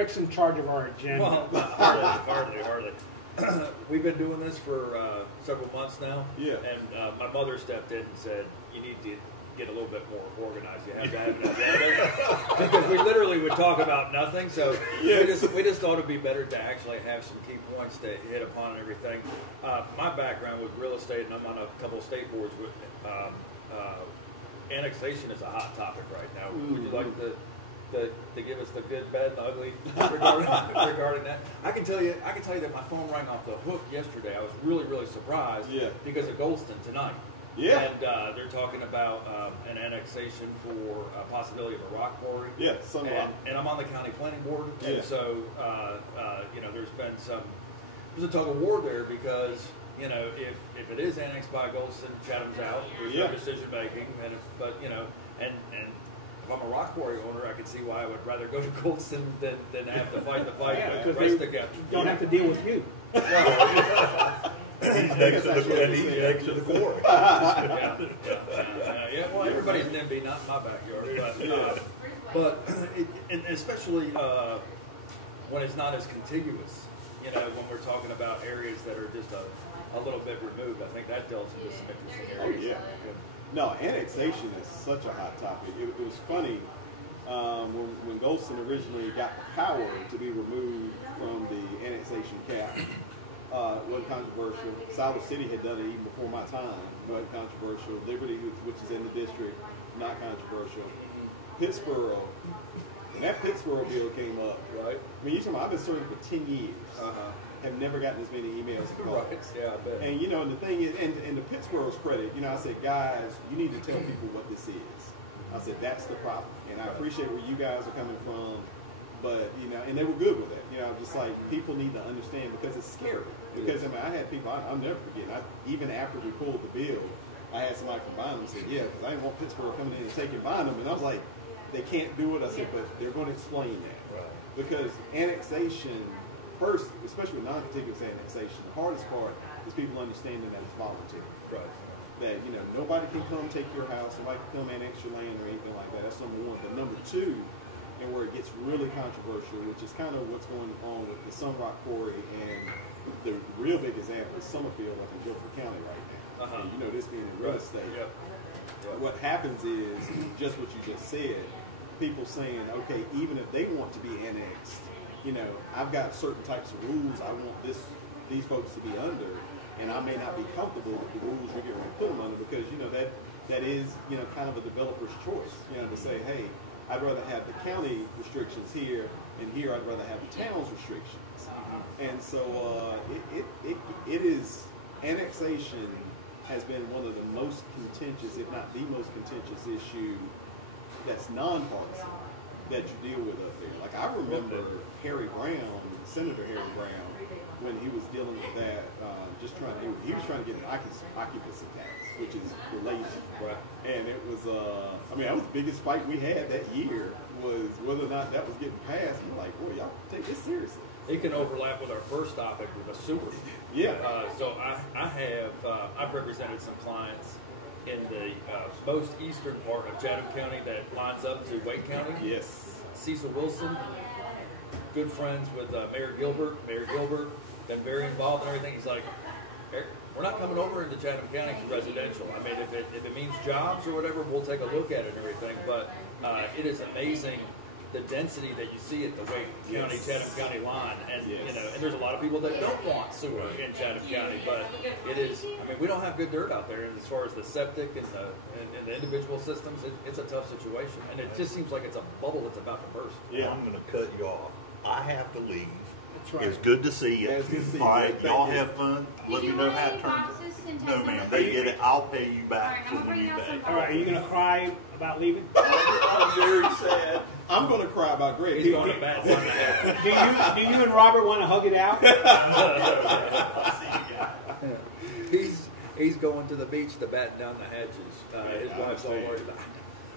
Eric's in charge of our agenda. Well, hardly. We've been doing this for several months now. Yeah. And my mother stepped in and said, you need to get a little bit more organized. You have to have an agenda. Because we literally would talk about nothing. So yes. we just thought it'd be better to actually have some key points to hit upon and everything. My background with real estate, and I'm on a couple of state boards with annexation is a hot topic right now. Would you like to give us the good, bad, and ugly regarding that? I can tell you that my phone rang off the hook yesterday. I was really surprised because of Goldston tonight. Yeah. And they're talking about an annexation for a possibility of a rock quarry. Yeah, and I'm on the county planning board. Yeah. And so, there's a tug of war there because, if it is annexed by Goldston, Chatham's out. There's no decision making. And if I'm a rock quarry owner, I can see why I would rather go to Goldston than have to fight the fight. Because they don't have to deal with you. He's next to the core. Well, everybody's NIMBY, not in my backyard. But and especially when it's not as contiguous, when we're talking about areas that are just a little bit removed, I think that delves into some interesting areas. Oh, yeah. No, annexation is such a hot topic. It was funny when Goldston originally got the power to be removed from the annexation cap. Wasn't controversial. South City had done it even before my time. Wasn't controversial. Liberty, which is in the district, not controversial. Pittsboro, when that Pittsboro bill came up, right? I mean, I've been serving for 10 years. Have never gotten as many emails and calls. Right. Yeah, I bet. And and the thing is, and to Pittsboro's credit, I said, guys, you need to tell people what this is. I said, that's the problem. And I appreciate where you guys are coming from. But, and they were good with it. Just like people need to understand because it's scary. Because, I had people, I'll never forget, even after we pulled the bill, I had somebody from Bynum say, because I didn't want Pittsboro coming in and taking Bynum. And I was like, they can't do it. I said, but they're going to explain that. Right. Because annexation, first, especially non-contiguous annexation, the hardest part is people understanding that it's voluntary. Right. That, nobody can come take your house, nobody can come annex your land or anything like that. That's number one. But number two, and where it gets really controversial, which is kind of what's going on with the Sun Rock Quarry, and the real big example is Summerfield up in Guilford County right now. And this being in real estate. Yep. What happens is, just what you just said, people saying, okay, even if they want to be annexed, I've got certain types of rules I want these folks to be under, and I may not be comfortable with the rules you're going to put them under because, that is, kind of a developer's choice, to say, hey, I'd rather have the county restrictions here, and here I'd rather have the town's restrictions. And so it is, annexation has been one of the most contentious, if not the most contentious issue that's nonpartisan that you deal with up there. Like I remember Harry Brown, Senator Harry Brown, when he was dealing with that, he was trying to get an occupancy tax, which is related. Right. And it was, that was the biggest fight we had that year was whether or not that was getting passed. I'm like, boy, y'all take this seriously. It can overlap with our first topic with the sewer. Yeah. So I've represented some clients in the most eastern part of Chatham County that lines up to Wake County. Yes. Cecil Wilson, good friends with Mayor Gilbert. Mayor Gilbert, been very involved in everything. He's like, we're not coming over into Chatham County for residential. I mean, if it means jobs or whatever, we'll take a look at it and everything. But it is amazing the density that you see at the Wake County Chatham County line, and and there's a lot of people that don't want sewer in Chatham County, but it is. I mean, we don't have good dirt out there, and as far as the septic and the individual systems, it's a tough situation, and it just seems like it's a bubble that's about to burst. Yeah, I'm going to cut you off. I have to leave. Right. It's good to see you. Yeah, it's good to see you. All right, y'all Thank you. have fun. Let me you know want how it any turns boxes and out. take No, ma'am. some? They get it. I'll pay you back All right, I'm when gonna we bring get out some back. All right, are you going to cry about leaving? I'm very sad. I'm going to cry about Greg. He's going to bat down the hatches. Do you and Robert want to hug it out? I'll see you guys. He's going to the beach to bat down the hatches. His wife's all worried.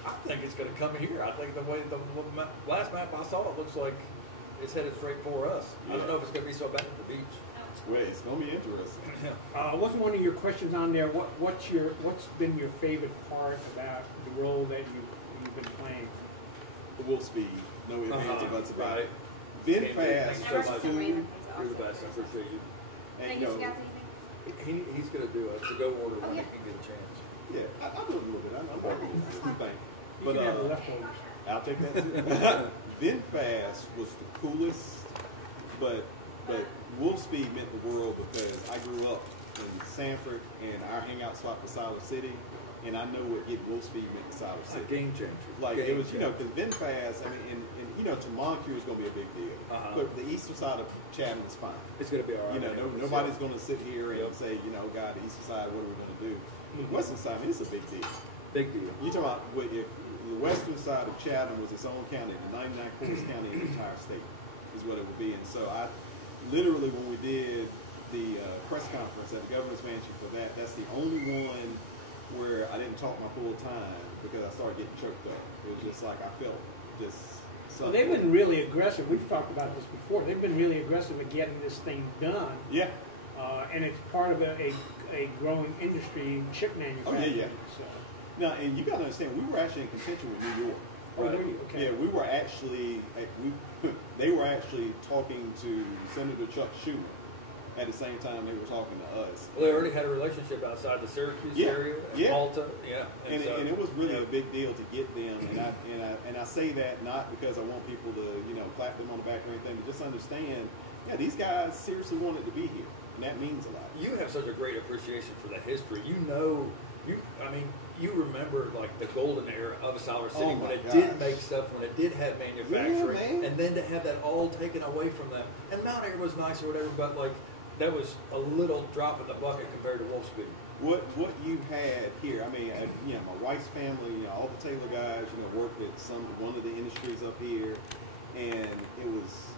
I think it's going to come here. I think the way the last map I saw, it looks like it's headed straight for us. I don't know if it's going to be so bad at the beach. Well, it's going to be interesting. Wasn't one of your questions on there? What's been your favorite part about the role that you've been playing? The wolf speed. No ifs, ands, or buts about it. VinFast Thank you was so much. cool. You're the best. I appreciate you. And Thank you you know, guys. Anything? He's going to do a to-go order when yeah. he can get a chance. yeah, I do it a little bit. I'm not going to do anything. You But can have the leftovers. I'll take that too. VinFast was the coolest, but Wolfspeed meant the world because I grew up in Sanford and our hangout spot was Siler City, and I know what getting Wolfspeed meant to Siler A City. game changer. Like Game it was, you know, changer. because VinFast, I mean, and you know, to Moncure is going to be a big deal, but the eastern side of Chatham is fine. It's going to be all right. You know, nobody's going to sit here and say, you know, God, the eastern side, what are we going to do? The western side, I mean, it's a big deal. Big deal. You talking about if the western side of Chatham was its own county, the 99 poorest county in the entire state is what it would be. And so I literally, when we did the press conference at the governor's mansion for that, that's the only one where I didn't talk my full time because I started getting choked up. It was just like I felt this. Well, they've been really aggressive. We've talked about this before. They've been really aggressive at getting this thing done. Yeah. And it's part of a growing industry in chip manufacturing. yeah. So. Now, and you got to understand, we were actually in contention with New York. Oh, were you? Okay. Yeah, we were actually, they were actually talking to Senator Chuck Schumer at the same time they were talking to us. Well, they already had a relationship outside the Syracuse area, Malta, And it was really a big deal to get them. And I say that not because I want people to, you know, clap them on the back or anything, but just understand, yeah, these guys seriously wanted to be here, and that means a lot. You have such a great appreciation for the history. You know, you remember like the golden era of Siler City when it did make stuff, when it did have manufacturing, and then to have that all taken away from them. And Mount Air was nice or whatever, but like that was a little drop in the bucket compared to Wolfspeed. What you had here, I mean, you know, my wife's family, you know, all the Taylor guys, you know, worked at one of the industries up here, and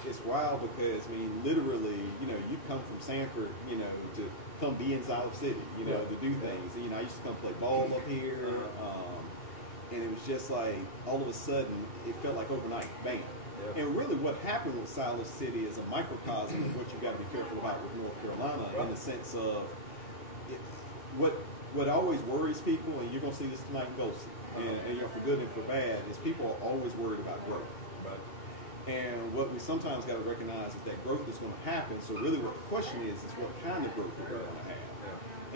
it's wild because I mean, literally, you know, you come from Sanford, you know, to come be in Siler City, you know, to do things. And, you know, I used to come play ball up here, and it was just like all of a sudden it felt like overnight, bam. Yep. And really, what happened with Siler City is a microcosm of what you got to be careful about with North Carolina, in the sense of what always worries people, and you're gonna see this tonight in Goldston, and you know, for good and for bad, is people are always worried about growth. And what we sometimes got to recognize is that growth is going to happen. So really, what the question is what kind of growth are we going to have,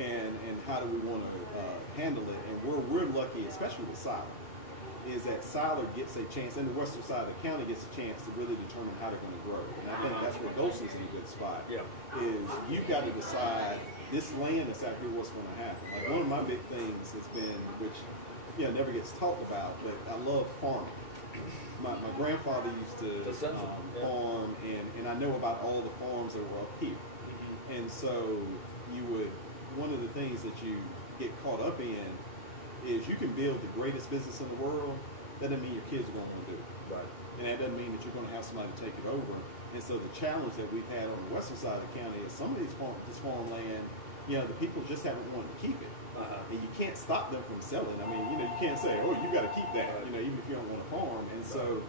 and how do we want to handle it? And we're lucky, especially with Siler, is that Siler gets a chance, and the western side of the county gets a chance to really determine how they're going to grow. And I think that's where Goldston's in a good spot. Is you've got to decide this land is out here, what's going to happen. Like one of my big things has been, which you know never gets talked about, but I love farming. My grandfather used to farm, and I know about all the farms that were up here. And so one of the things that you get caught up in is you can build the greatest business in the world. That doesn't mean your kids are going to want to do it. And that doesn't mean that you're going to have somebody take it over. And so the challenge that we've had on the western side of the county is some of this farmland, you know, the people just haven't wanted to keep it. And you can't stop them from selling. I mean, you know, you can't say, oh, you got to keep that, you know, even if you don't want to farm. And so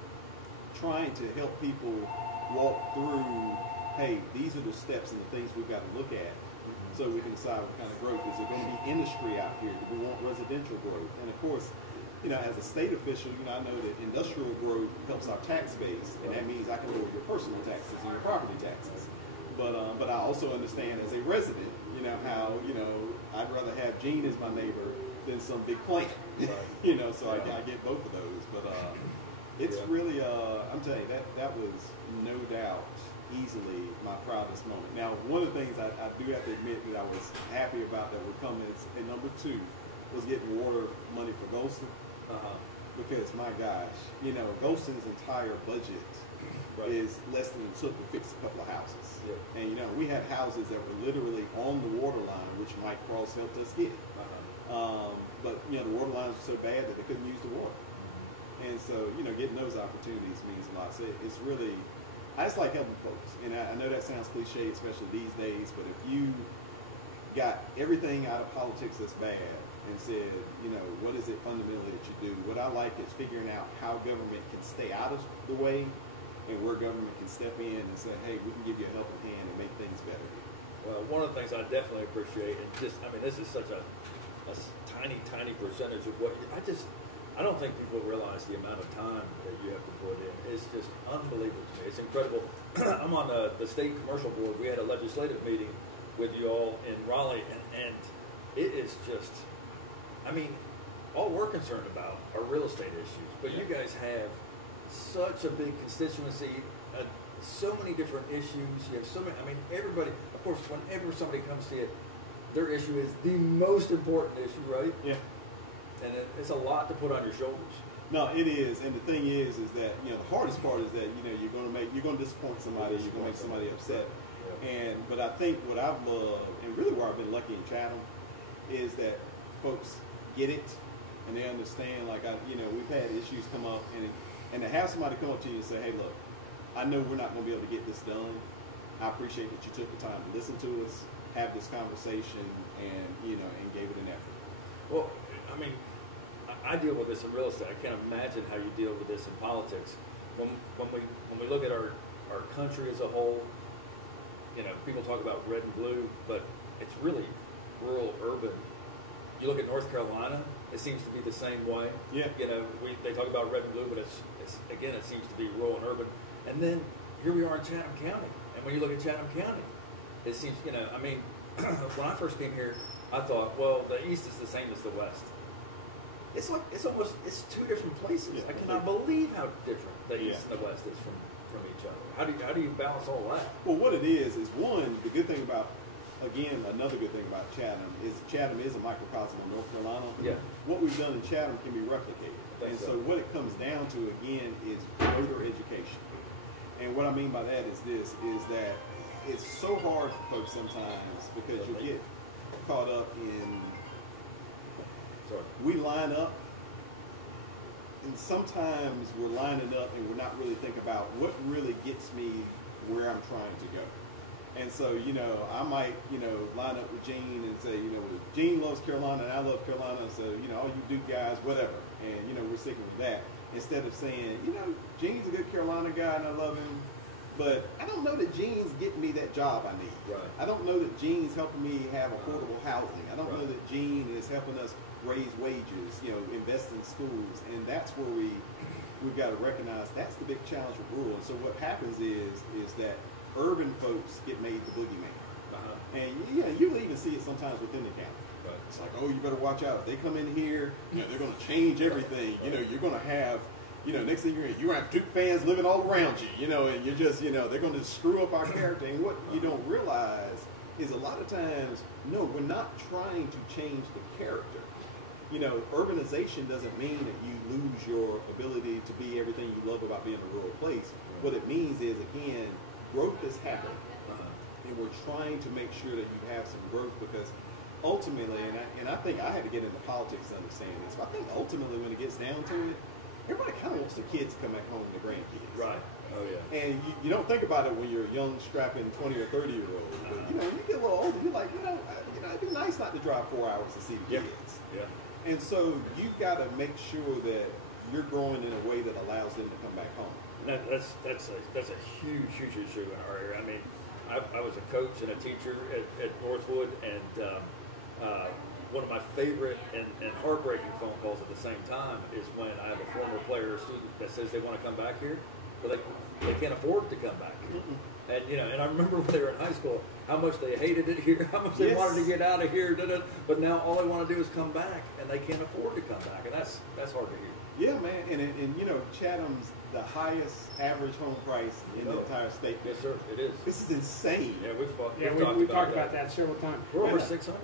trying to help people walk through, hey, these are the steps and the things we've got to look at so we can decide what kind of growth. Is it going to be industry out here? Do we want residential growth? And of course, you know, as a state official, you know, I know that industrial growth helps our tax base, and that means I can lower your personal taxes and your property taxes. But I also understand as a resident, you know, how, you know, I'd rather have Gene as my neighbor than some big plant. You know, so I get both of those. But it's really, I'm telling you, that was no doubt easily my proudest moment. Now, one of the things I do have to admit that I was happy about that would come at number 2 was getting water money for Goldston. Because, my gosh, you know, Goldston's entire budget is less than it took to fix a couple of houses. And, you know, we had houses that were literally on the water line, which Mike Cross helped us get. But, you know, the water lines were so bad that they couldn't use the water. And so, you know, getting those opportunities means a lot. So it's really, I just like helping folks. And I know that sounds cliche, especially these days, but if you got everything out of politics that's bad and said, you know, what is it fundamentally that you do? What I like is figuring out how government can stay out of the way and where government can step in and say, hey, we can give you a helping hand and make things better. Well, one of the things I definitely appreciate, and just, I mean, this is such a tiny percentage of what I don't think people realize the amount of time that you have to put in. It's just unbelievable to me. It's incredible. I'm on the state commercial board. We had a legislative meeting with you all in Raleigh, and it is just, I mean, all we're concerned about are real estate issues, but you guys have such a big constituency, so many different issues. You have so many, I mean, everybody, of course, whenever somebody comes to you, their issue is the most important issue, right? Yeah. And it's a lot to put on your shoulders. No, it is, and the thing is that the hardest part is that you're going to disappoint somebody, you're going to make somebody upset, but I think what I've loved and really where I've been lucky in Chatham is that folks get it and they understand. Like we've had issues come up, and to have somebody come up to you and say, "Hey, look, I know we're not going to be able to get this done. I appreciate that you took the time to listen to us, have this conversation, and and gave it an effort." Well, I mean, I deal with this in real estate. I can't imagine how you deal with this in politics. When we look at our country as a whole, people talk about red and blue, but it's really rural, urban. You look at North Carolina, it seems to be the same way. Yeah. They talk about red and blue, but it's again, it seems to be rural and urban. And then here we are in Chatham County, and when you look at Chatham County, it seems, I mean, when I first came here, I thought, well, the East is the same as the West. It's two different places. Yeah, I cannot believe how different the East and the West is from each other. How do you balance all that? Well, what it is one, the good thing about, again, another good thing about Chatham is a microcosm of North Carolina. Yeah. What we've done in Chatham can be replicated. And so what it comes down to, again, is greater education. And what I mean by that is that it's so hard for folks sometimes because you get caught up in, we line up, and sometimes we're lining up and we're not really thinking about what really gets me where I'm trying to go. And so, I might, line up with Gene and say, Gene loves Carolina and I love Carolina, so, all you Duke guys, whatever. And, we're sticking with that. Instead of saying, Gene's a good Carolina guy and I love him, but I don't know that Gene's getting me that job I need. Right. I don't know that Gene's helping me have affordable housing. I don't know that Gene is helping us raise wages, invest in schools. And that's where we've got to recognize that's the big challenge with rural. And so what happens is that urban folks get made the boogeyman. And you'll even see it sometimes within the county. Right. It's like, oh, you better watch out. If they come in here, they're going to change everything. You're going to have, next thing you're going to have Duke fans living all around you, and you're just, they're going to screw up our character. And what you don't realize is a lot of times, no, we're not trying to change the character. Urbanization doesn't mean that you lose your ability to be everything you love about being a rural place. What it means is, again, growth is happening. And we're trying to make sure that you have some growth because ultimately, and I think I had to get into politics to understand this, but I think ultimately when it gets down to it, everybody kind of wants the kids to come back home and the grandkids. Right. Oh, yeah. And you don't think about it when you're a young, strapping 20 or 30-year-old. But, when you get a little older, you're like, it'd be nice not to drive 4 hours to see the kids. Yeah. And so you've got to make sure that you're growing in a way that allows them to come back home. That's a huge issue in our area. I mean, I was a coach and a teacher at Northwood, and one of my favorite and heartbreaking phone calls at the same time is when I have a former player or student that says they want to come back here, but they can't afford to come back here. And and I remember when they were in high school, how much they hated it here, how much they wanted to get out of here, but now all they want to do is come back, and they can't afford to come back, and that's hard to hear. Yeah, man, and Chatham's the highest average home price in the entire state. Yes, sir, it is. This is insane. Yeah, we've talked about that several times. We're over 600.